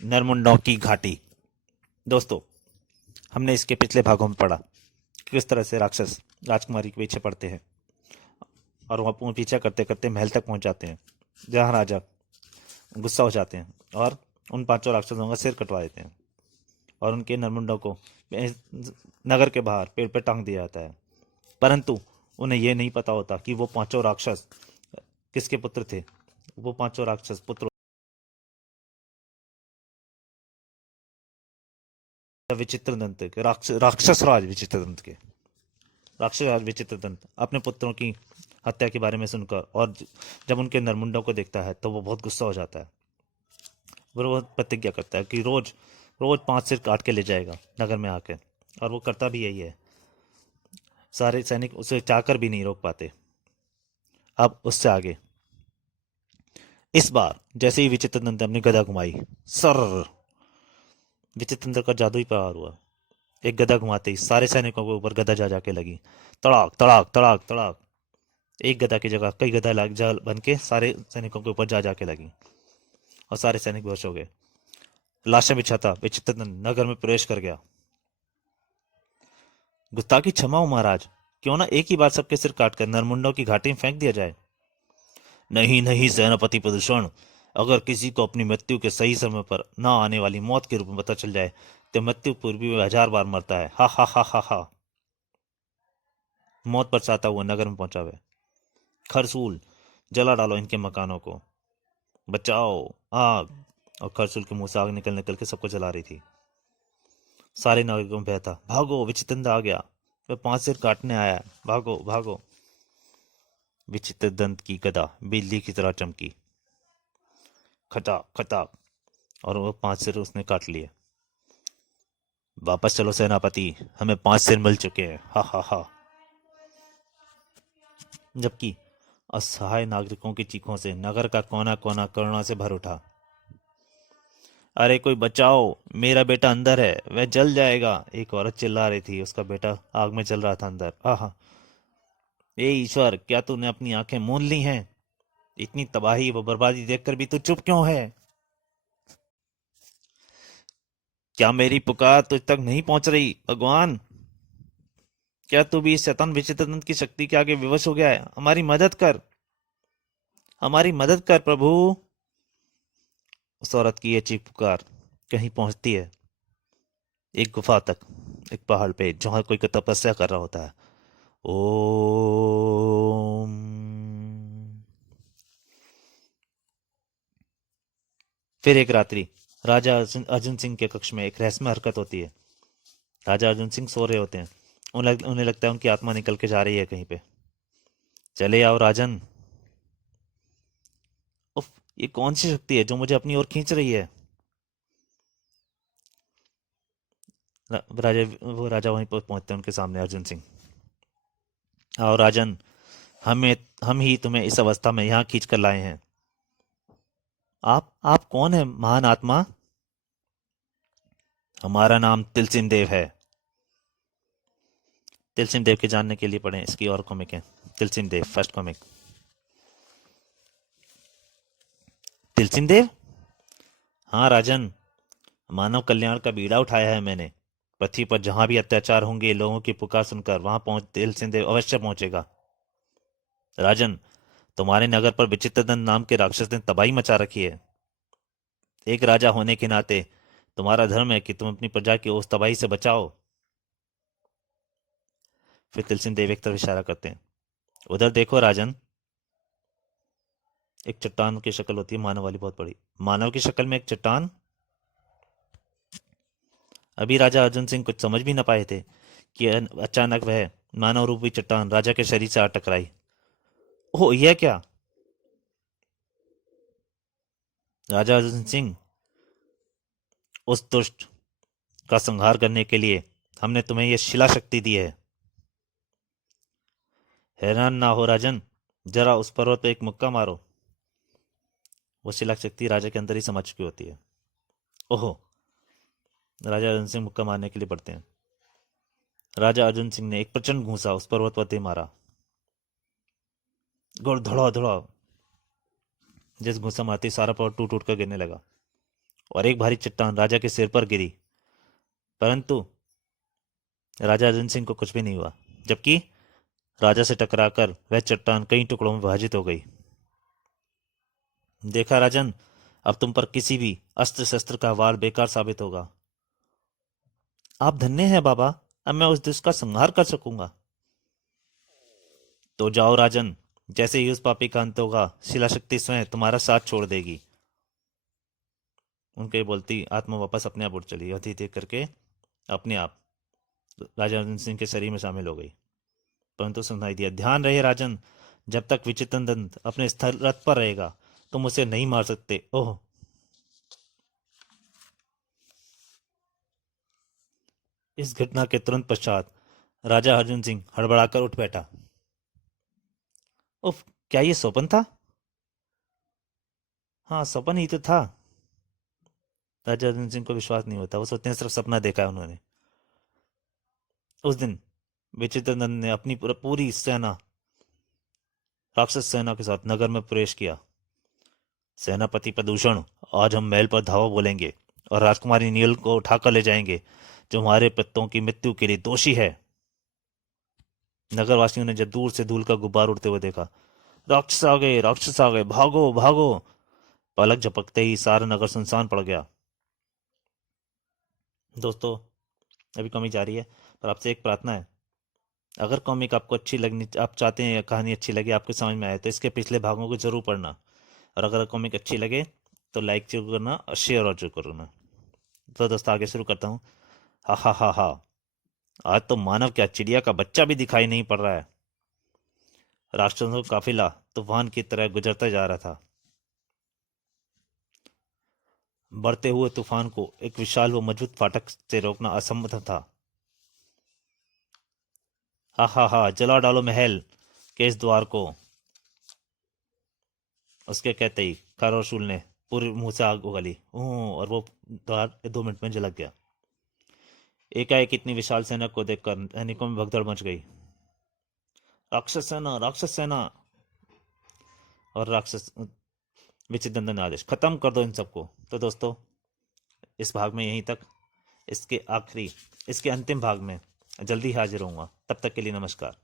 नरमुंडों की घाटी। दोस्तों, हमने इसके पिछले भागों में पढ़ा कि किस तरह से राक्षस राजकुमारी के पीछे पड़ते हैं और वो पीछा करते करते महल तक पहुंच जाते हैं, जहां राजा गुस्सा हो जाते हैं और उन पांचों राक्षसों का सिर कटवा देते हैं और उनके नरमुंडों को नगर के बाहर पेड़ पर टांग दिया जाता है। परंतु उन्हें यह नहीं पता होता कि वो पांचों राक्षस किसके पुत्र थे। वो पांचों राक्षस पुत्र विचित्र दंत के राक्षस राज विचित्र दंत के। राक्षस राज विचित्र दंत अपने पुत्रों की हत्या के बारे में सुनकर और जब उनके नरमुंडों को देखता है तो वो बहुत गुस्सा हो जाता है। वो प्रतिज्ञा करता है कि रोज रोज 5 सिर काट के ले जाएगा नगर में आकर, और वो करता भी यही है। सारे सैनिक उसे चाहकर भी नहीं रोक पाते। अब उससे आगे, इस बार जैसे ही विचित्र दंत ने अपनी गदा घुमाई, सर विचित्र दंत का जादू ही प्रहार हुआ। एक गदा घुमाते ही सारे सैनिकों के ऊपर गदा जा जाके लगी। तड़ाक तड़ाक तड़ाक तड़ाक। एक गदा की जगह कई गदा लग जा बन के सारे सैनिकों के ऊपर जा जाके लगी और सारे सैनिक बेहोश हो गए। लाशें बिछाता विचित्र दंत नगर में प्रवेश कर गया। गुस्ताखी क्षमा हो महाराज, क्यों ना एक ही बार सबके सिर काटकर नरमुंडों की घाटी में फेंक दिया जाए। नहीं नहीं सेनापति प्रदूषण, अगर किसी को अपनी मृत्यु के सही समय पर न आने वाली मौत के रूप में पता चल जाए तो मृत्यु पूर्व भी 1000 बार मरता है। हा हा हा हा हा। मौत बरसाता हुआ नगर में पहुंचा हुआ। खरसूल, जला डालो इनके मकानों को, बचाओ आग। और खरसूल के मुंह से आग निकल निकल के सबको जला रही थी। सारे नागरिकों में भय था। भागो, विचित्र आ गया, वह 5 सिर काटने आया है, भागो भागो। विचित्र दंत की गदा बिजली की तरह चमकी, खटाक खटाक, और वो 5 सिर उसने काट लिए। वापस चलो सेनापति, हमें 5 सिर मिल चुके हैं, हा हा हा। जबकि असहाय नागरिकों की चीखों से नगर का कोना कोना करुणा से भर उठा। अरे कोई बचाओ, मेरा बेटा अंदर है, वह जल जाएगा। एक औरत चिल्ला रही थी, उसका बेटा आग में जल रहा था अंदर। आहा। ए ईश्वर, क्या तूने अपनी आंखें मूंद ली हैं? इतनी तबाही व बर्बादी देखकर भी तू चुप क्यों है? क्या मेरी पुकार तुझ तक नहीं पहुंच रही भगवान? क्या तू भी इस शैतान विचित्र की शक्ति के आगे विवश हो गया है? हमारी मदद कर, हमारी मदद कर प्रभु। उस औरत की ये चीख पुकार कहीं पहुंचती है, एक गुफा तक, एक पहाड़ पे जहां कोई तपस्या कर रहा होता है। ओम। फिर एक रात्रि राजा अर्जुन सिंह के कक्ष में एक रहस्यमय हरकत होती है। राजा अर्जुन सिंह सो रहे होते हैं। उन्हें लगता है उनकी आत्मा निकल के जा रही है कहीं पे। चले आओ राजन। उफ, ये कौन सी शक्ति है जो मुझे अपनी ओर खींच रही है? वो राजा वहीं पर पहुंचते हैं उनके सामने। अर्जुन सिंह, आओ राजन, हमें हम ही तुम्हें इस अवस्था में यहाँ खींच कर लाए हैं। आप कौन है महान आत्मा? हमारा नाम तिलसिन देव है। तिलसिन देव के जानने के लिए पढ़ें इसकी और कॉमिक है, तिलसिन देव फर्स्ट कॉमिक। तिलसिन देव? हाँ राजन, मानव कल्याण का बीड़ा उठाया है मैंने। पृथ्वी पर जहां भी अत्याचार होंगे, लोगों की पुकार सुनकर वहां पहुंच तिलसिन देव अवश्य पहुंचेगा। राजन, तुम्हारे नगर पर विचित्र दंत नाम के राक्षस ने तबाही मचा रखी है। एक राजा होने के नाते तुम्हारा धर्म है कि तुम अपनी प्रजा की उस तबाही से बचाओ। फिर तिलसिन देव एक तरफ इशारा करते हैं। उधर देखो राजन। एक चट्टान की शक्ल होती है, मानव वाली, बहुत बड़ी मानव की शक्ल में एक चट्टान। अभी राजा अर्जुन सिंह कुछ समझ भी न पाए थे कि अचानक वह मानव रूपी चट्टान राजा के शरीर से आ टकराई। ओह, यह क्या? राजा अर्जुन सिंह, उस दुष्ट का संहार करने के लिए हमने तुम्हें यह शिला शक्ति दी है। हैरान ना हो राजन, जरा उस पर्वत पे एक मुक्का मारो। वो शिला शक्ति राजा के अंदर ही समा चुकी होती है। ओहो। राजा अर्जुन सिंह मुक्का मारने के लिए बढ़ते हैं। राजा अर्जुन सिंह ने एक प्रचंड घूंसा उस पर्वत पर दे मारा। गौर धड़ा धड़ा। जिस घूंसा मारते सारा पर्वत टूट टूट कर गिरने लगा। और एक भारी चट्टान राजा के सिर पर गिरी, परंतु राजा अर्जुन सिंह को कुछ भी नहीं हुआ, जबकि राजा से टकराकर वह चट्टान कई टुकड़ों में विभाजित हो गई। देखा राजन, अब तुम पर किसी भी अस्त्र शस्त्र का वार बेकार साबित होगा। आप धन्य हैं बाबा, अब मैं उस दुष्ट का संहार कर सकूंगा। तो जाओ राजन, जैसे ही उस पापी का अंत होगा, शिला शक्ति स्वयं तुम्हारा साथ छोड़ देगी। उनके बोलती आत्मा वापस अपने आप उड़ चली, यह धीरे करके अपने आप राजा अर्जुन सिंह के शरीर में शामिल हो गई। परंतु सुनाई दिया, ध्यान रहे राजन, जब तक विचित्र दंत अपने स्थिर रथ पर रहेगा तुम उसे नहीं मार सकते। ओह, इस घटना के तुरंत पश्चात राजा अर्जुन सिंह हड़बड़ाकर उठ बैठा। उफ, क्या ये स्वप्न था? हाँ, स्वप्न ही तो था। राजा अर्जुन सिंह को विश्वास नहीं होता, वो सोचते हैं सिर्फ सपना देखा है उन्होंने। उस दिन विचित्र नंद ने अपनी पूरी सेना, राक्षस सेना के साथ नगर में प्रवेश किया। सेनापति प्रदूषण, आज हम महल पर धावा बोलेंगे और राजकुमारी नील को उठाकर ले जाएंगे, जो हमारे पितरों की मृत्यु के लिए दोषी है। नगरवासियों ने जब दूर से धूल का गुब्बार उड़ते हुए देखा, राक्षस आ गए, राक्षस आ गए, भागो भागो। पलक झपकते ही सारा नगर सुनसान पड़ गया। दोस्तों, अभी कॉमिक जारी है, पर आपसे एक प्रार्थना है। अगर कॉमिक आपको अच्छी लगनी, आप चाहते हैं कहानी अच्छी लगे, आपको समझ में आए, तो इसके पिछले भागों को जरूर पढ़ना। और अगर कॉमिक अच्छी लगे तो लाइक जरूर करना और शेयर और जरूर करना। तो दोस्तों, आगे शुरू करता हूँ। हा हा हा हा, आज तो मानव क्या चिड़िया का बच्चा भी दिखाई नहीं पड़ रहा है। राक्षसों का काफिला तूफान की तरह गुजरता जा रहा था। बढ़ते हुए तूफान को एक विशाल व मजबूत फाटक से रोकना असंभव था। हा हा हा, जला डालो महल के इस द्वार को। उसके कहते ही खरगोशुल ने पूरे मुंह से आग उगली, और वो द्वार 2 मिनट में जलक गया। एकाएक इतनी विशाल सेना को देखकर सैनिकों में भगदड़ मच गई। राक्षस सेना, राक्षस सेना! और राक्षस विचित्रनंदन ने आदेश, खत्म कर दो इन सबको। तो दोस्तों, इस भाग में यहीं तक। इसके अंतिम भाग में जल्दी हाजिर होऊंगा। तब तक के लिए नमस्कार।